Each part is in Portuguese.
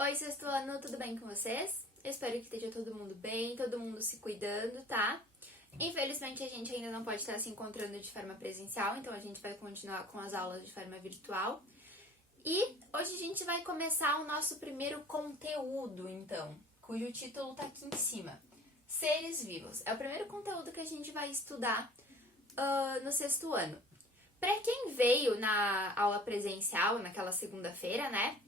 Oi, sexto ano, tudo bem com vocês? Eu espero que esteja todo mundo bem, todo mundo se cuidando, tá? Infelizmente a gente ainda não pode estar se encontrando de forma presencial, então a gente vai continuar com as aulas de forma virtual. E hoje a gente vai começar o nosso primeiro conteúdo, então, cujo título tá aqui em cima. Seres vivos. É o primeiro conteúdo que a gente vai estudar no sexto ano. Para quem veio na aula presencial, naquela segunda-feira, né?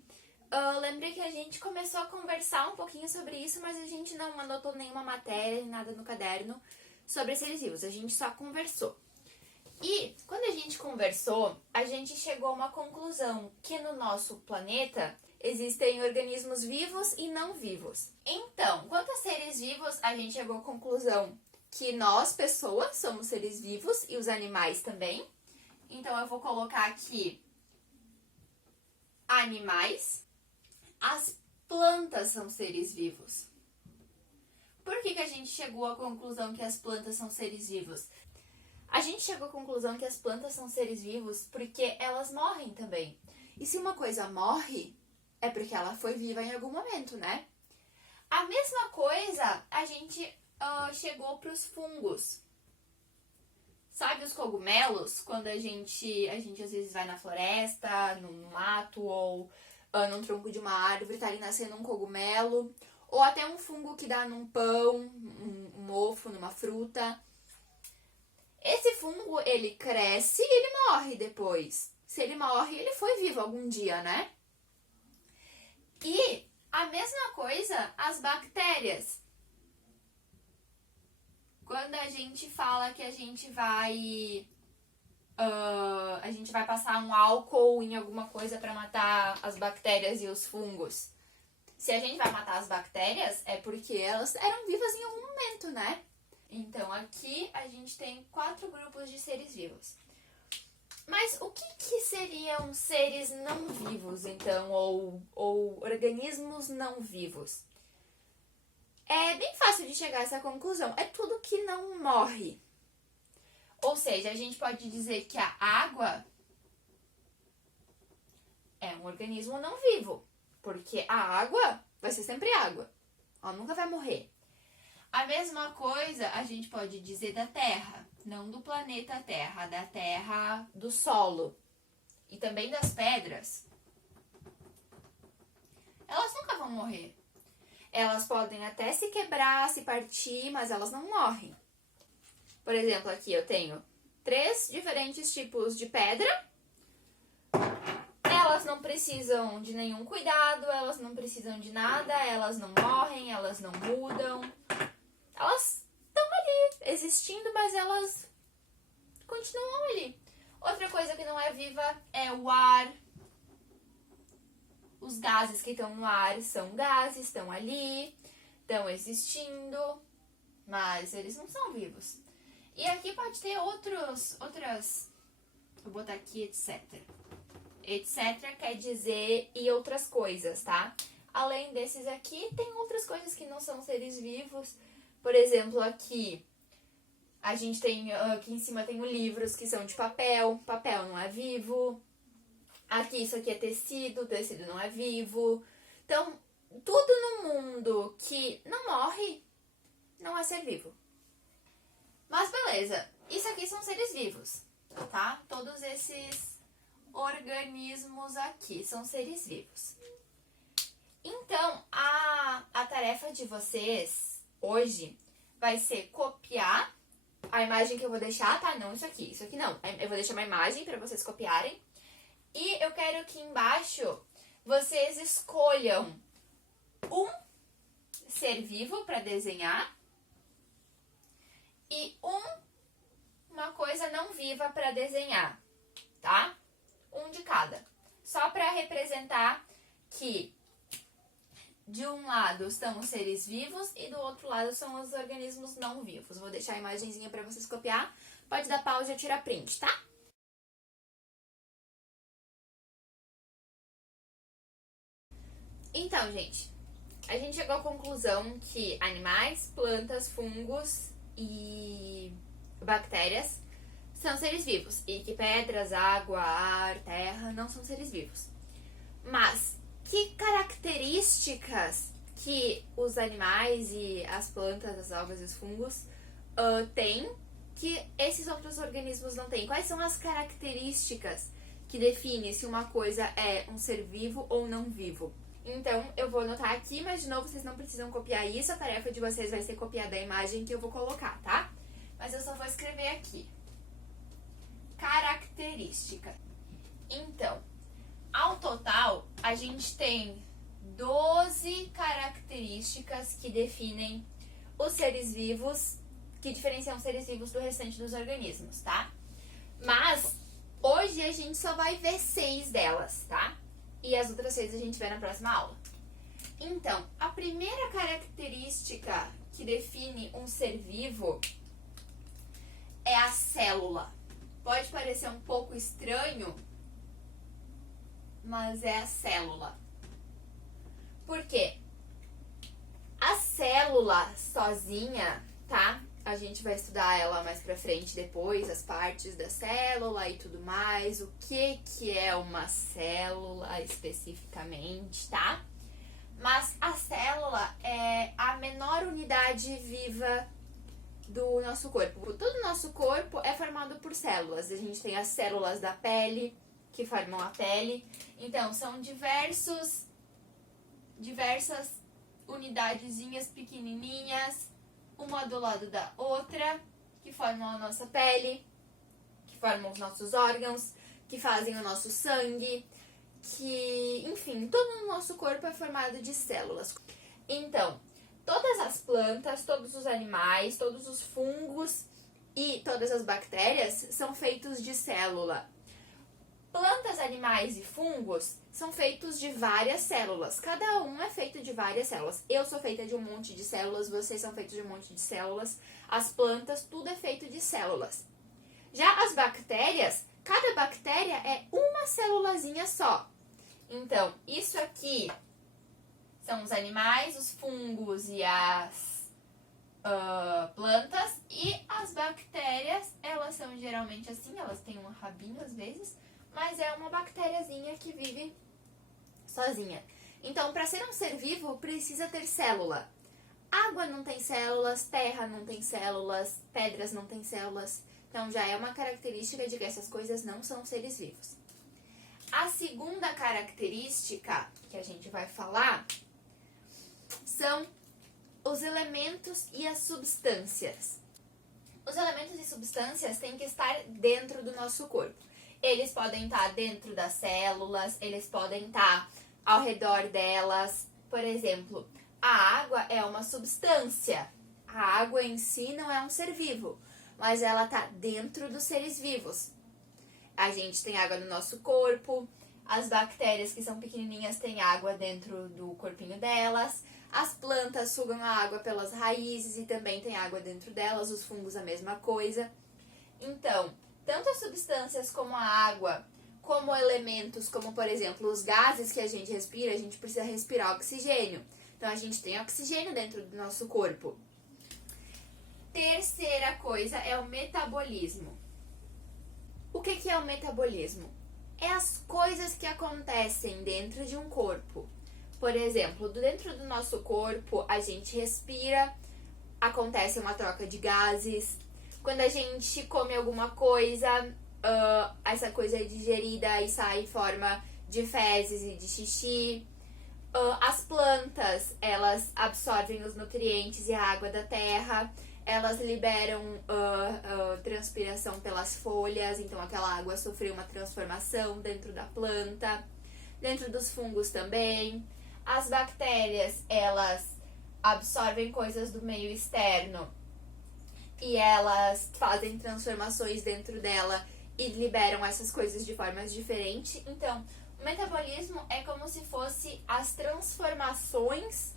Lembrei que a gente começou a conversar um pouquinho sobre isso, mas a gente não anotou nenhuma matéria, nada no caderno sobre seres vivos. A gente só conversou. E quando a gente conversou, a gente chegou a uma conclusão que no nosso planeta existem organismos vivos e não vivos. Então, quanto a seres vivos, a gente chegou à conclusão que nós, pessoas, somos seres vivos e os animais também. Então, eu vou colocar aqui animais. As plantas são seres vivos. Por que a gente chegou à conclusão que as plantas são seres vivos? A gente chegou à conclusão que as plantas são seres vivos porque elas morrem também. E se uma coisa morre, é porque ela foi viva em algum momento, né? A mesma coisa a gente chegou para os fungos. Sabe os cogumelos? Quando a gente às vezes vai na floresta, no mato ou num tronco de uma árvore, tá ali nascendo um cogumelo, ou até um fungo que dá num pão, um mofo, numa fruta. Esse fungo, ele cresce e ele morre depois. Se ele morre, ele foi vivo algum dia, né? E a mesma coisa as bactérias. Quando a gente fala que a gente vai passar um álcool em alguma coisa para matar as bactérias e os fungos. Se a gente vai matar as bactérias, é porque elas eram vivas em algum momento, né? Então, aqui a gente tem 4 grupos de seres vivos. Mas o que seriam seres não vivos, então, ou organismos não vivos? É bem fácil de chegar a essa conclusão. É tudo que não morre. Ou seja, a gente pode dizer que a água é um organismo não vivo, porque a água vai ser sempre água, ela nunca vai morrer. A mesma coisa a gente pode dizer da Terra, não do planeta Terra, da Terra, do solo e também das pedras. Elas nunca vão morrer. Elas podem até se quebrar, se partir, mas elas não morrem. Por exemplo, aqui eu tenho 3 diferentes tipos de pedra. Elas não precisam de nenhum cuidado, elas não precisam de nada, elas não morrem, elas não mudam. Elas estão ali, existindo, mas elas continuam ali. Outra coisa que não é viva é o ar. Os gases que estão no ar são gases, estão ali, estão existindo, mas eles não são vivos. E aqui pode ter outras, vou botar aqui, etc. Etc quer dizer e outras coisas, tá? Além desses aqui, tem outras coisas que não são seres vivos. Por exemplo, aqui, a gente tem, aqui em cima tem livros que são de papel, papel não é vivo. Aqui, isso aqui é tecido, tecido não é vivo. Então, tudo no mundo que não morre, não é ser vivo. Mas beleza, isso aqui são seres vivos, tá? Todos esses organismos aqui são seres vivos. Então, a tarefa de vocês hoje vai ser copiar a imagem que eu vou deixar, tá? Não isso aqui não. Eu vou deixar uma imagem para vocês copiarem. E eu quero que embaixo vocês escolham um ser vivo para desenhar e uma coisa não viva para desenhar, tá? Um de cada. Só para representar que de um lado estão os seres vivos e do outro lado são os organismos não vivos. Vou deixar a imagenzinha para vocês copiar. Pode dar pausa e tirar print, tá? Então, gente, a gente chegou à conclusão que animais, plantas, fungos e bactérias são seres vivos e que pedras, água, ar, terra não são seres vivos. Mas Que características que os animais e as plantas, as algas e os fungos têm que esses outros organismos não têm? Quais são as características que definem se uma coisa é um ser vivo ou não vivo? Então, eu vou anotar aqui, mas de novo, vocês não precisam copiar isso. A tarefa de vocês vai ser copiar da imagem que eu vou colocar, tá? Mas eu só vou escrever aqui. Característica. Então, ao total, a gente tem 12 características que definem os seres vivos, que diferenciam os seres vivos do restante dos organismos, tá? Mas, hoje a gente só vai ver 6 delas, tá? E as outras 6 a gente vê na próxima aula. Então, a primeira característica que define um ser vivo é a célula. Pode parecer um pouco estranho, mas é a célula. Por quê? A célula sozinha, tá? A gente vai estudar ela mais pra frente depois, as partes da célula e tudo mais, o que é uma célula especificamente, tá? Mas a célula é a menor unidade viva do nosso corpo. Todo o nosso corpo é formado por células. A gente tem as células da pele, que formam a pele. Então, são diversas unidadezinhas pequenininhas, uma do lado da outra, que formam a nossa pele, que formam os nossos órgãos, que fazem o nosso sangue, que, enfim, todo o nosso corpo é formado de células. Então, todas as plantas, todos os animais, todos os fungos e todas as bactérias são feitos de célula. Plantas, animais e fungos são feitos de várias células. Cada um é feito de várias células. Eu sou feita de um monte de células, vocês são feitos de um monte de células. As plantas, tudo é feito de células. Já as bactérias, cada bactéria é uma célulazinha só. Então, isso aqui são os animais, os fungos e as plantas. E as bactérias, elas são geralmente assim, elas têm um rabinho às vezes, mas é uma bactériazinha que vive sozinha. Então, para ser um ser vivo, precisa ter célula. Água não tem células, terra não tem células, pedras não tem células. Então, já é uma característica de que essas coisas não são seres vivos. A segunda característica que a gente vai falar são os elementos e as substâncias. Os elementos e substâncias têm que estar dentro do nosso corpo. Eles podem estar dentro das células, eles podem estar ao redor delas. Por exemplo, a água é uma substância. A água em si não é um ser vivo, mas ela está dentro dos seres vivos. A gente tem água no nosso corpo, as bactérias que são pequenininhas têm água dentro do corpinho delas, as plantas sugam a água pelas raízes e também tem água dentro delas, os fungos a mesma coisa. Então, tanto as substâncias como a água, como elementos, como por exemplo os gases que a gente respira, a gente precisa respirar oxigênio. Então a gente tem oxigênio dentro do nosso corpo. Terceira coisa é o metabolismo. O que é o metabolismo? É as coisas que acontecem dentro de um corpo. Por exemplo, dentro do nosso corpo a gente respira, acontece uma troca de gases. Quando a gente come alguma coisa, essa coisa é digerida e sai em forma de fezes e de xixi. As plantas, elas absorvem os nutrientes e a água da terra. Elas liberam transpiração pelas folhas, então aquela água sofreu uma transformação dentro da planta. Dentro dos fungos também. As bactérias, elas absorvem coisas do meio externo e elas fazem transformações dentro dela e liberam essas coisas de formas diferentes. Então, o metabolismo é como se fosse as transformações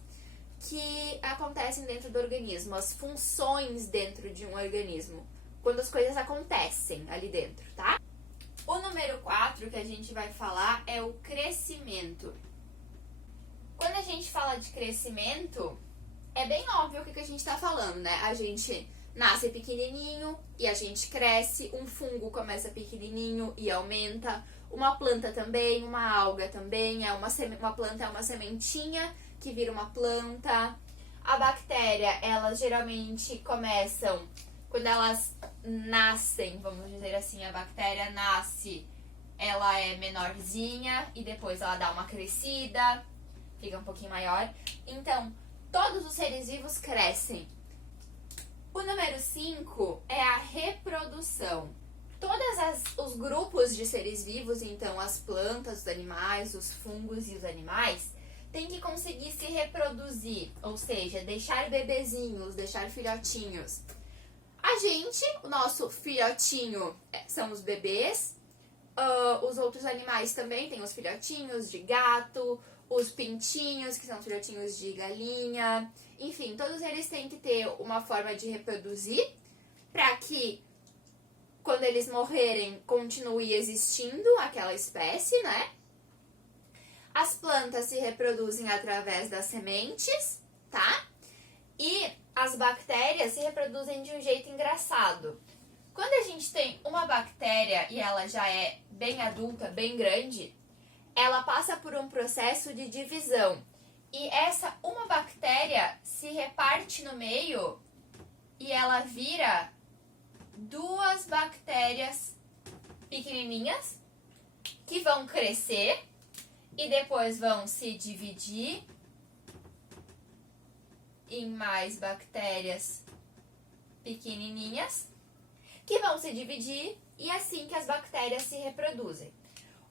que acontecem dentro do organismo, as funções dentro de um organismo, quando as coisas acontecem ali dentro, tá? O número 4 que a gente vai falar é o crescimento. Quando a gente fala de crescimento, é bem óbvio o que a gente tá falando, né? A gente nasce pequenininho e a gente cresce, um fungo começa pequenininho e aumenta, Uma planta também, uma alga também, uma planta é uma sementinha que vira uma planta. A bactéria, elas geralmente começam, quando elas nascem, vamos dizer assim, a bactéria nasce, ela é menorzinha e depois ela dá uma crescida, fica um pouquinho maior. Então, todos os seres vivos crescem. O número 5 é a reprodução. Os grupos de seres vivos, então as plantas, os animais, os fungos e os animais, têm que conseguir se reproduzir, ou seja, deixar bebezinhos, deixar filhotinhos. A gente, o nosso filhotinho são os bebês, os outros animais também têm os filhotinhos de gato, os pintinhos, que são os filhotinhos de galinha, enfim, todos eles têm que ter uma forma de reproduzir para que quando eles morrerem continue existindo aquela espécie, né? As plantas se reproduzem através das sementes, tá? E as bactérias se reproduzem de um jeito engraçado. Quando a gente tem uma bactéria e ela já é bem adulta, bem grande, ela passa por um processo de divisão. E essa uma bactéria se reparte no meio e ela vira 2 bactérias pequenininhas que vão crescer e depois vão se dividir em mais bactérias pequenininhas que vão se dividir e é assim que as bactérias se reproduzem.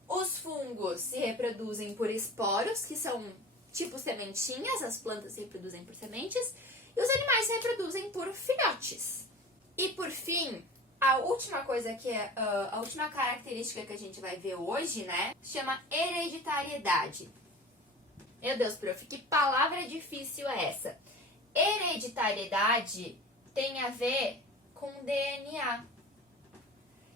Os fungos se reproduzem por esporos, que são tipo sementinhas, as plantas se reproduzem por sementes, e os animais se reproduzem por filhotes. E por fim, a última característica que a gente vai ver hoje, né, se chama hereditariedade. Meu Deus, prof, que palavra difícil é essa? Hereditariedade tem a ver com DNA.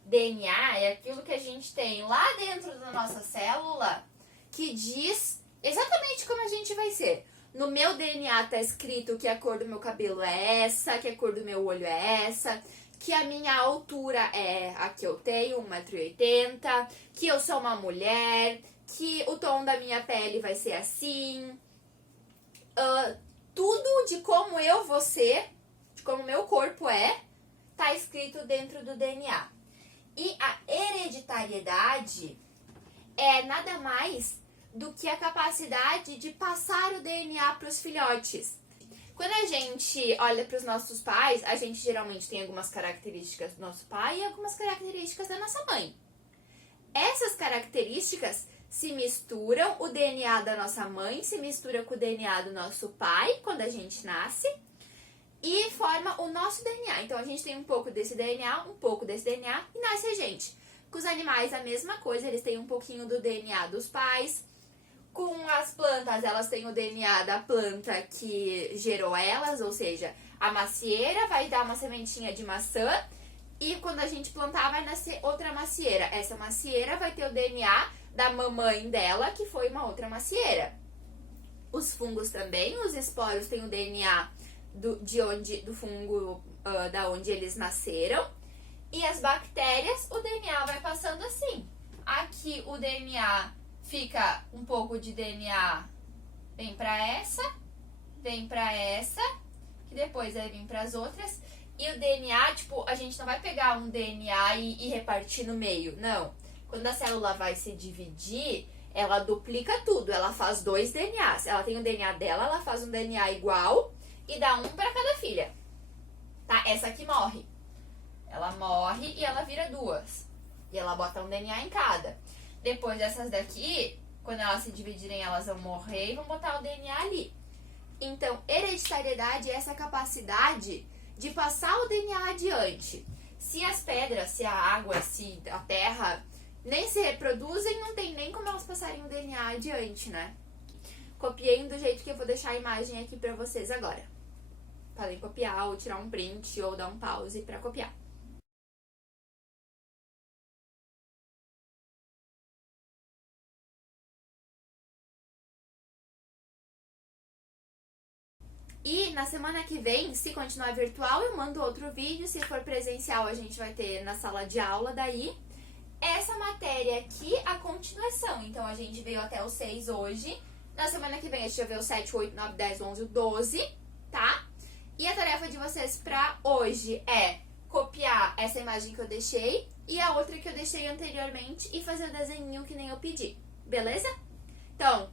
DNA é aquilo que a gente tem lá dentro da nossa célula que diz exatamente como a gente vai ser. No meu DNA tá escrito que a cor do meu cabelo é essa, que a cor do meu olho é essa, que a minha altura é a que eu tenho, 1,80 m, que eu sou uma mulher, que o tom da minha pele vai ser assim. Tudo de como eu vou ser, de como meu corpo tá escrito dentro do DNA. E a hereditariedade é nada mais do que a capacidade de passar o DNA para os filhotes. Quando a gente olha para os nossos pais, a gente geralmente tem algumas características do nosso pai e algumas características da nossa mãe. Essas características se misturam, o DNA da nossa mãe se mistura com o DNA do nosso pai quando a gente nasce e forma o nosso DNA. Então a gente tem um pouco desse DNA, um pouco desse DNA e nasce a gente. Com os animais a mesma coisa, eles têm um pouquinho do DNA dos pais. Com as plantas, elas têm o DNA da planta que gerou elas, ou seja, a macieira vai dar uma sementinha de maçã e quando a gente plantar vai nascer outra macieira. Essa macieira vai ter o DNA da mamãe dela, que foi uma outra macieira. Os fungos também, os esporos têm o DNA do fungo da onde eles nasceram. E as bactérias, o DNA vai passando assim. Aqui o DNA fica um pouco de DNA, vem pra essa, que depois vai vir pras outras. E o DNA, tipo, a gente não vai pegar um DNA e repartir no meio, não. Quando a célula vai se dividir, ela duplica tudo, ela faz 2 DNAs. Ela tem o DNA dela, ela faz um DNA igual e dá um pra cada filha, tá? Essa aqui morre. Ela morre e ela vira 2. E ela bota um DNA em cada. Depois dessas daqui, quando elas se dividirem, elas vão morrer e vão botar o DNA ali. Então, hereditariedade é essa capacidade de passar o DNA adiante. Se as pedras, se a água, se a terra nem se reproduzem, não tem nem como elas passarem o DNA adiante, né? Copiei do jeito que eu vou deixar a imagem aqui pra vocês agora. Podem copiar ou tirar um print ou dar um pause pra copiar. E na semana que vem, se continuar virtual, eu mando outro vídeo. Se for presencial, a gente vai ter na sala de aula daí. essa matéria aqui, a continuação. Então, a gente veio até o 6 hoje. Na semana que vem, a gente vai ver o 7, 8, 9, 10, 11, o 12, tá? E a tarefa de vocês pra hoje é copiar essa imagem que eu deixei e a outra que eu deixei anteriormente e fazer o desenho que nem eu pedi, beleza? Então,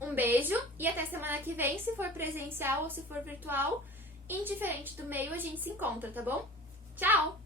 um beijo e até semana que vem, se for presencial ou se for virtual, indiferente do meio, a gente se encontra, tá bom? Tchau!